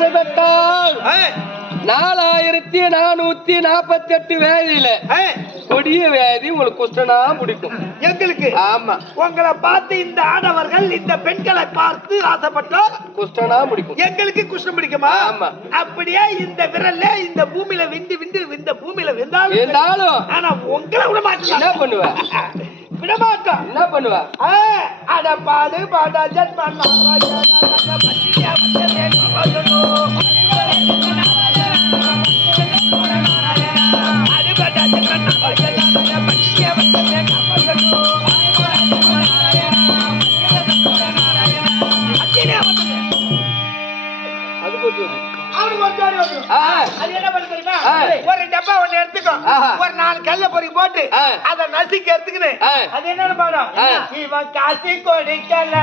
ஆசைப்பட்டால் 4448 வேதியில கொடிய வேதி உங்களுக்கு குஷ்டனா பிடிக்கும் எங்களுக்கு. ஆமா, உங்களை பார்த்து இந்த ஆடவர்கள் இந்த பெண்களை பார்த்து ஆசைப்பட்டா குஷ்டனா பிடிக்கும். எங்களுக்கு குஷ்டம் பிடிக்குமா? ஆமா. அப்படியே இந்த விரல்ல இந்த பூமியில விந்து விந்து இந்த பூமியில இருந்தாலும் ஆனா உங்களை விட மாட்டேன். என்ன பண்ணுவ? விட மாட்டோம். என்ன பண்ணுவ? அட பாடு பாடா ஜன்மன் ஒரு டப்பா ஒண்ணு எடுத்துக்கோ, ஒரு 4 கல்ல பொறி போட்டு அத நசுக்கி எடுத்துக்கினு அது என்ன பாடம்? இவன் காசி கொடிக்கல